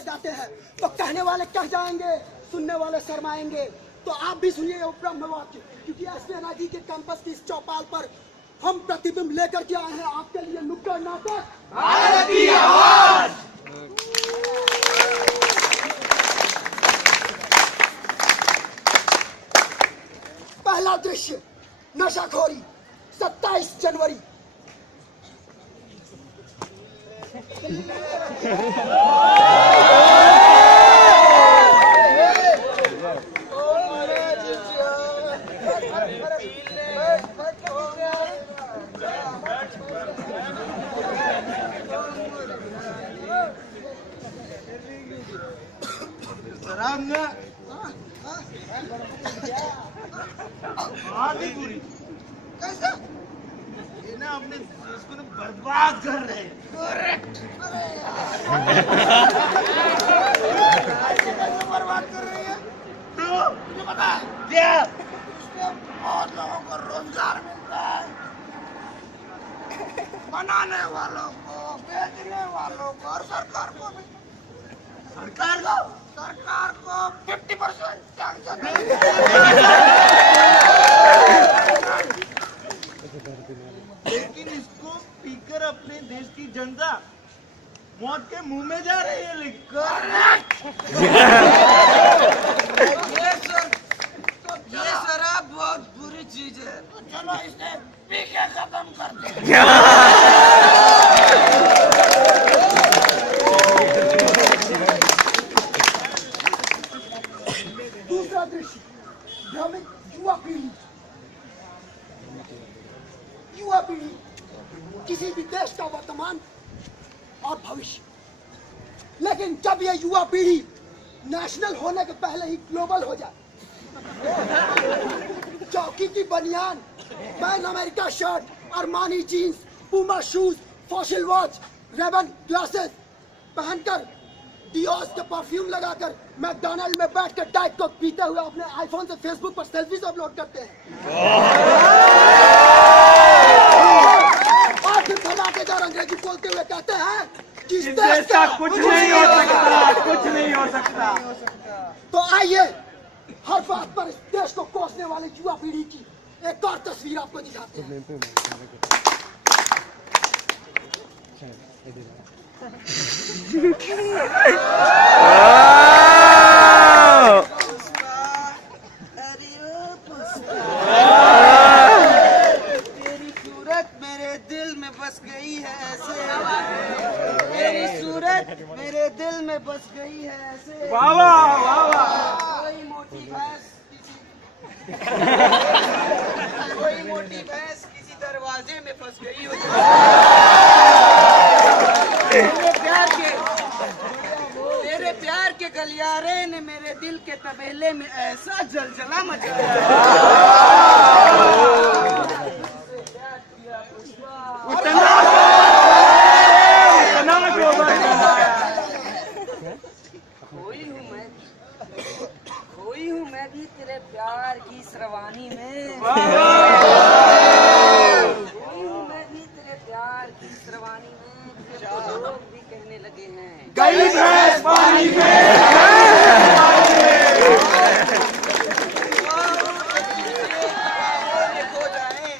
गाते गाते हैं तो कहने वाले कह जाएंगे, सुनने वाले शर्माएंगे। तो आप भी सुनिए वो ब्रह्म वाक्य, क्योंकि एसपीएनआईटी के कैंपस की इस चौपाल पर हम प्रतिबिंब लेकर के आए हैं आपके लिए नुक्कड़ नाटक भारत की आवाज। पहला दृश्य नशाखोरी 27 जनवरी। कैसा? ये ना अपने देश को बर्बाद कर रहे हैं। कैसे बर्बाद कर रहे हैं? तो मुझे पता है क्या? इसमें बहुत लोगों को रोजगार मिलता है, बनाने वालों को, बेचने वालों को और सरकार को भी। सरकार को 50% टैक्स लेकिन इसको पीकर अपने देश की जनता मौत के मुंह में जा रही है। ये शराब बहुत बुरी चीज है, तो चलो इसे पी के खत्म करते हैं। दूसरा दृश्य भ्रमित युवा पीढ़ी। युवा पीढ़ी किसी भी देश का वर्तमान और भविष्य, लेकिन जब यह युवा पीढ़ी नेशनल होने के पहले ही ग्लोबल हो जाए, चौकी की बनियान, Pan America shirt, Armani jeans, Puma shoes, Fossil watch, Rayban glasses पहनकर, डियोस के परफ्यूम लगाकर मैकडॉनल्ड में बैठकर डाइट कोक पीते हुए अपने आईफोन से फेसबुक पर सेल्फीज अपलोड करते हैं और फिर धमाकेदार अंग्रेजी बोलते हुए कहते हैं कि इस देश का कुछ नहीं हो सकता, कुछ नहीं हो सकता। तो आइए हर बात पर इस देश को कोसने वाले युवा पीढ़ी की एक और तस्वीर आपको दिखाते हैं। तेरी सूरत मेरे दिल में बस गई है ऐसे, तेरी सूरत मेरे दिल में बस गई है ऐसे। वाह वाह वाह वाह। कोई मोटी भैंस किसी दरवाजे में फंस गई हो। तेरे प्यार के गलियारे ने मेरे दिल के तबेले में ऐसा जलजला मचाया। खोई हूँ मैं भी तेरे प्यार की सरवानी में। खोई हूँ मैं भी तेरे प्यार की सरवानी में। लोग भी कहने लगे हैं गई भैंस पानी में। खो जाए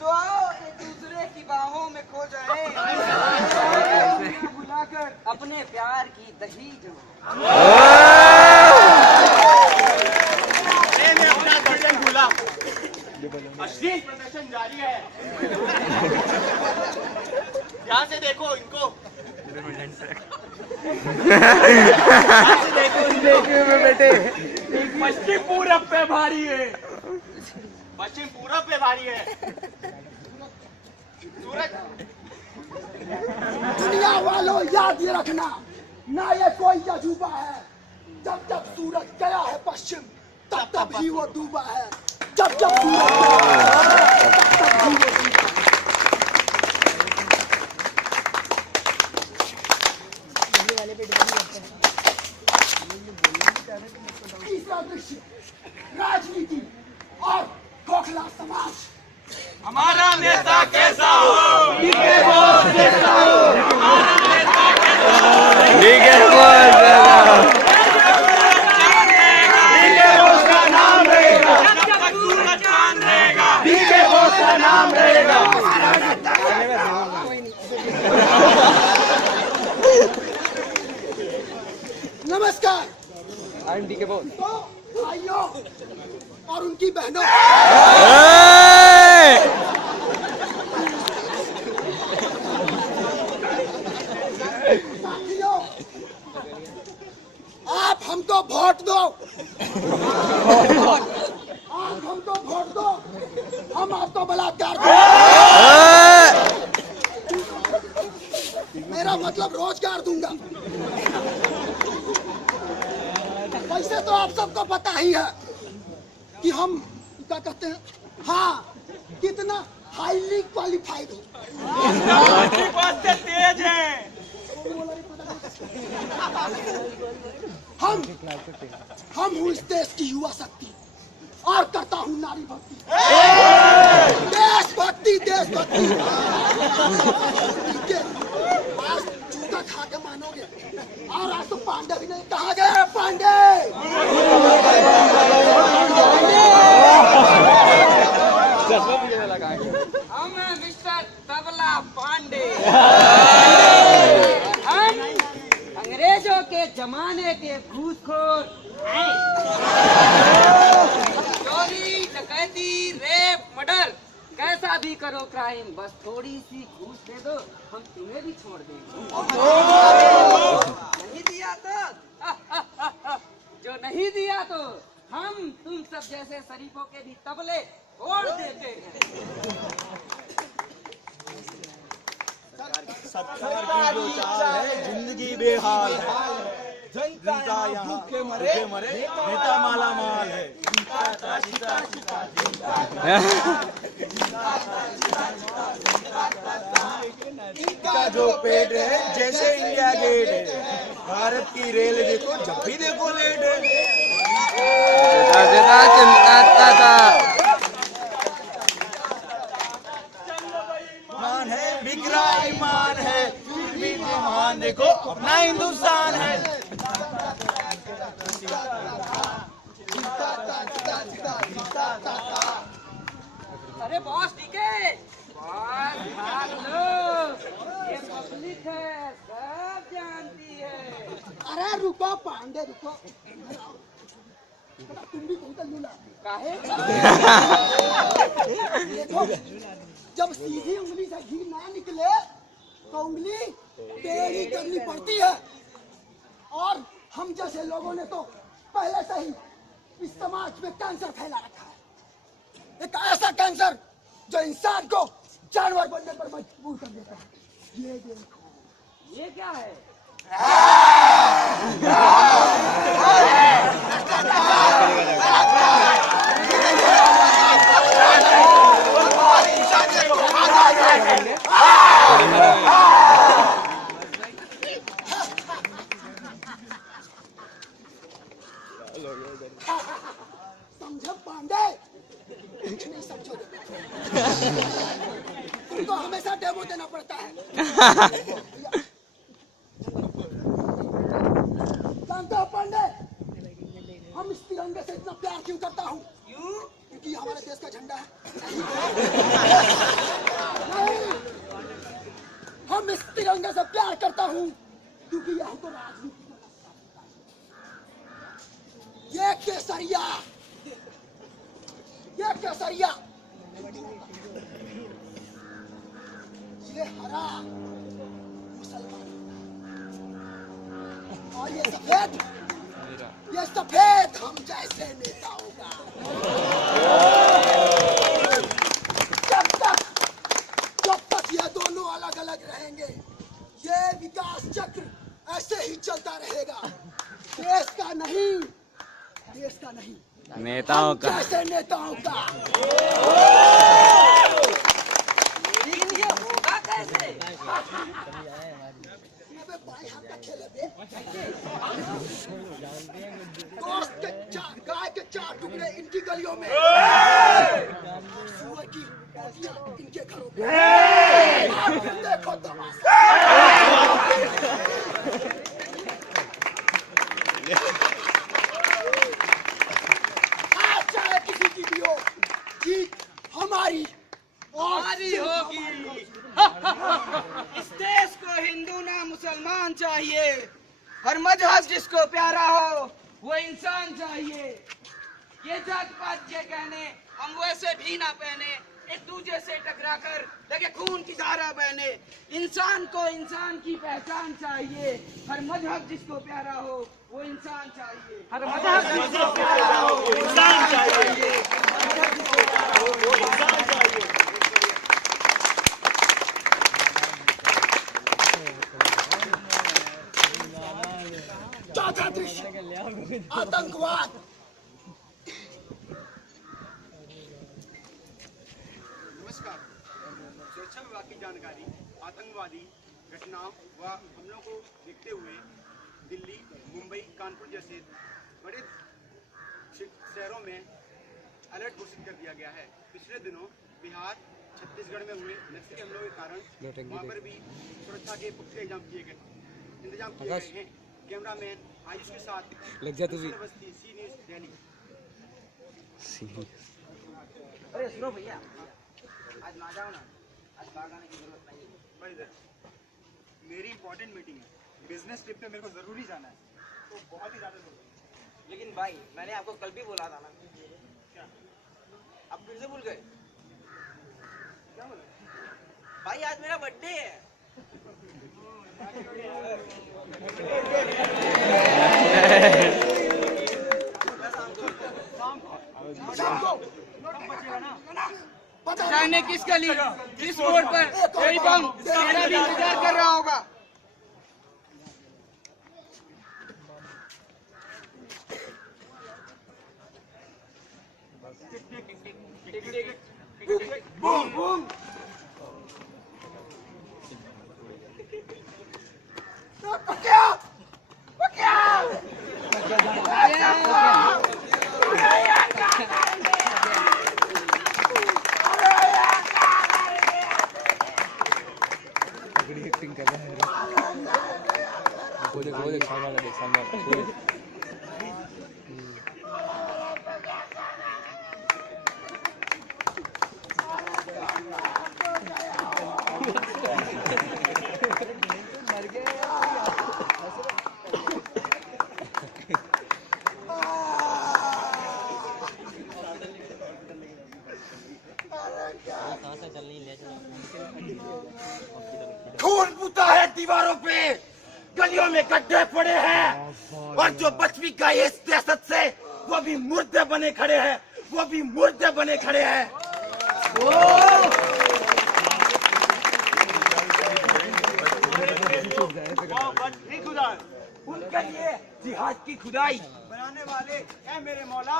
तो आओ एक दूसरे की बाहों में खो जाए, बुलाकर अपने प्यार की दही जमा। अपना दर्शन भूला, अश्लील प्रदर्शन जारी है। यहाँ से देखो इनको, बेटे पश्चिम पूरब पे भारी है, पश्चिम पूरब पे भारी है सूरज। दुनिया वालों याद ये रखना, ना ये कोई अजूबा है। जब जब सूरज गया है पश्चिम, तब तब ही वो डूबा है। जब जब सूरज गया है, तब तब ही वो डूबा है। तीसरा दृश्य राजनीति और खोखला समाज। हमारा नेता कैसा हो, हमारा नेता कैसा हो, ठीक है नमस्कार आंटी के बोल। तो भाइयों और उनकी बहनों, साथियों, आप हमको वोट दो, आप हमको वोट दो, हम आपको बलात्कार मेरा मतलब रोजगार दूंगा। वैसे तो आप सबको पता ही है कि हम क्या कहते हैं, हाँ, कितना हाईली क्वालिफाइड हो। तेज है। हम हूँ इस देश की युवा शक्ति और करता हूँ नारी भक्ति, देशभक्ति, देशभक्ति। आज जूता खा के मानोगे। और आज तो पांडे भी नहीं, कहा गया पांडे? हम मिस्टर तबला पांडे, हम अंग्रेजों के जमाने के घूसखोर, चोरी, डकैती, रेप, मर्डर, कैसा भी करो क्राइम, बस थोड़ी सी घूस दे दो, हम तुम्हें भी छोड़ देंगे। नहीं दिया तो जो नहीं दिया तो हम तुम सब जैसे शरीफों के भी तबले तोड़ देते हैं। सरकार की जो चाल है, जिंदगी बेहाल है, जनता यहाँ भूखे मरे, नेता माला माल है। इनका जो पेट है जैसे इंडिया गेट है, भारत की रेल देखो जब भी देखो लेट है। ईमान है, बिगड़ा ईमान है, फिर भी ईमान देखो अपना हिंदुस्तान है। अरे बॉस ठीक है, बॉस भाग लो, ये पब्लिक है, सब जानती है। अरे रुको पांडे, रुको। तुम भी कहीं का लूला। काहे? देखो, जब सीधी उंगली से घी ना निकले तो उंगली टेढ़ी करनी पड़ती है। और हम जैसे लोगों ने तो पहले से ही इस समाज में कैंसर फैला रखा है, एक ऐसा कैंसर जो इंसान को जानवर बनने पर मजबूर कर देता है। ये देखो, ये क्या है? समझो पांडे? कुछ नहीं समझोगे। तुमको हमेशा डेमो देना पड़ता है। जानते हो पांडे, हम इस तिरंगे से इतना प्यार क्यों करता हूँ? क्यों? क्योंकि हमारे देश का झंडा है। नहीं, हम इस तिरंगे से प्यार करता हूँ क्योंकि यह हमको राजनीति में ये केसरिया, ये केसरिया, ये हरा मुसलमान और ये सफेद हम जैसे नेताओं का। जब तक ये दोनों अलग अलग रहेंगे, ये विकास चक्र ऐसे ही चलता रहेगा। देश का नहीं, देश का नहीं, नेताओं का, जैसे नेताओं का। लेकिन ये होगा कैसे? अबे बाएं हाथ का खेल है बे। दोस्त के गाय के 4 टुकड़े इनकी गलियों में, सुअर की बोटियां इनके घरों में। देखो तमाशा। चाहे किसी की भी हो, जीत हमारी हमारी होगी। इस देश को हिंदू ना मुसलमान चाहिए, हर मजहब जिसको प्यारा हो वो इंसान चाहिए। ये जात पात के कहने हम वैसे भी ना पहने, एक दूसरे से टकरा कर लगे खून की धारा बहने। इंसान को इंसान की पहचान चाहिए। हर मजहब जिसको प्यारा हो वो इंसान चाहिए। हर मजहब जिसको प्यारा हो वो इंसान चाहिए। चौथा दृश्य आतंकवाद। नमस्कार। सुरक्षा विभाग की जानकारी आतंकवादी घटनाओं व हमलों को देखते हुए दिल्ली, मुंबई, कानपुर जैसे बड़े शहरों में अलर्ट घोषित कर दिया गया है। पिछले दिनों बिहार, छत्तीसगढ़ में हुए नक्सली हमलों के कारण वहाँ पर भी सुरक्षा के पुख्ते इंतजाम किए गए हैं। कैमरामैन आयुष के साथ लग जा तू भी। बस्ती, सी न्यूज़, दिल्ली। अरे सुनो भैया, आज ना जाओ ना, आज बाहर आने की जरूरत नहीं है। भाई सर, मेरी इंपॉर्टेंट मीटिंग है, बिजनेस ट्रिप पे मेरे को जरूरी जाना है, तो बहुत ही ज्यादा जरूरी है। लेकिन भाई मैंने आपको कल भी बोला था ना। क्या आप फिर से भूल गए? क्या बोला? भाई आज मेरा बर्थडे है। शाम को जाने किस गली, किस रोड पर कोई बम तेरा भी इंतजार कर रहा होगा। Boom boom. क्या एक्टिंग कर रहा है। वो देख सामने। खून पूता है दीवारों पे, गलियों में गड्ढे पड़े हैं, और जो बच भी गए इस दहशत से वो भी मुर्दे बने खड़े हैं, वो भी मुर्दे बने खड़े हैं। उनके लिए जिहाद की खुदाई बनाने वाले ऐ मेरे मौला,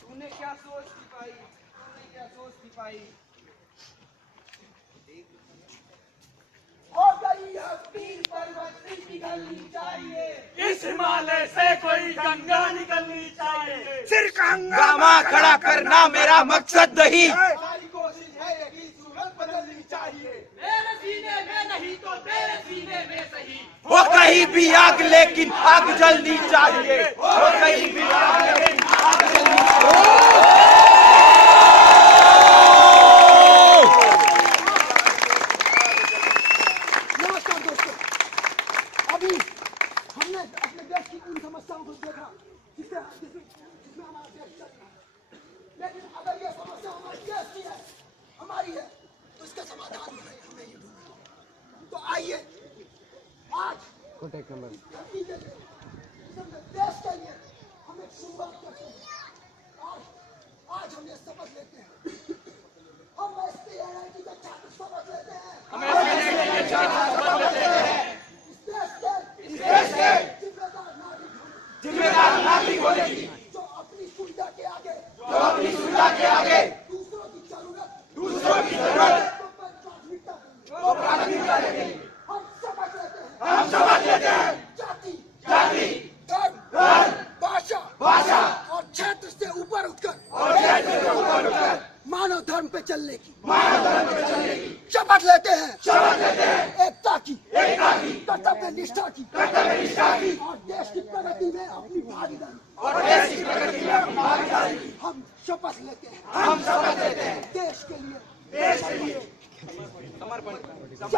तूने क्या सोच की पाई, तूने क्या सोच की पाई। हो गई है पीर पर्वत निकलनी चाहिए, इस हिमालय से कोई गंगा निकलनी चाहिए। सिर का हंगामा खड़ा करना मेरा मकसद नहीं, हमारी कोशिश है कि सूरत बदलनी चाहिए। मेरे सीने में नहीं तो तेरे सीने में सही। वो कहीं भी आग लेकिन आग जलनी चाहिए, वो कहीं भी आग लेकिन आग जलनी चाहिए। नमस्कार दोस्तों, अभी हमने अपने देश की उन समस्याओं को देखा जिसमें हमारा देश चल रहा है। लेकिन अगर ये समस्या हमारे देश की है, हमारी है, तो इसका समाधान हमें ये ढूंढना है। तो आइए आज कॉन्टैक्ट नंबर धरती के लिए, देश के लिए हम एक शुरुआत करते हैं। आज हम ये शपथ लेते हैं, हम SPNIT का छात्र शपथ लेते हैं, इस देश के जिम्मेदार नागरिक होने की, जो अपनी सुविधा के आगे दूसरों की जरूरत को प्राथमिकता देंगे। हम शपथ लेते हैं जाति, धर्म, भाषा और क्षेत्र से ऊपर उठकर मानव धर्म पे चलने की शपथ लेते हैं। एकता की, कर्तव्य निष्ठा की और देश की प्रगति में अपनी भागीदारी हम शपथ लेते हैं। देश के लिए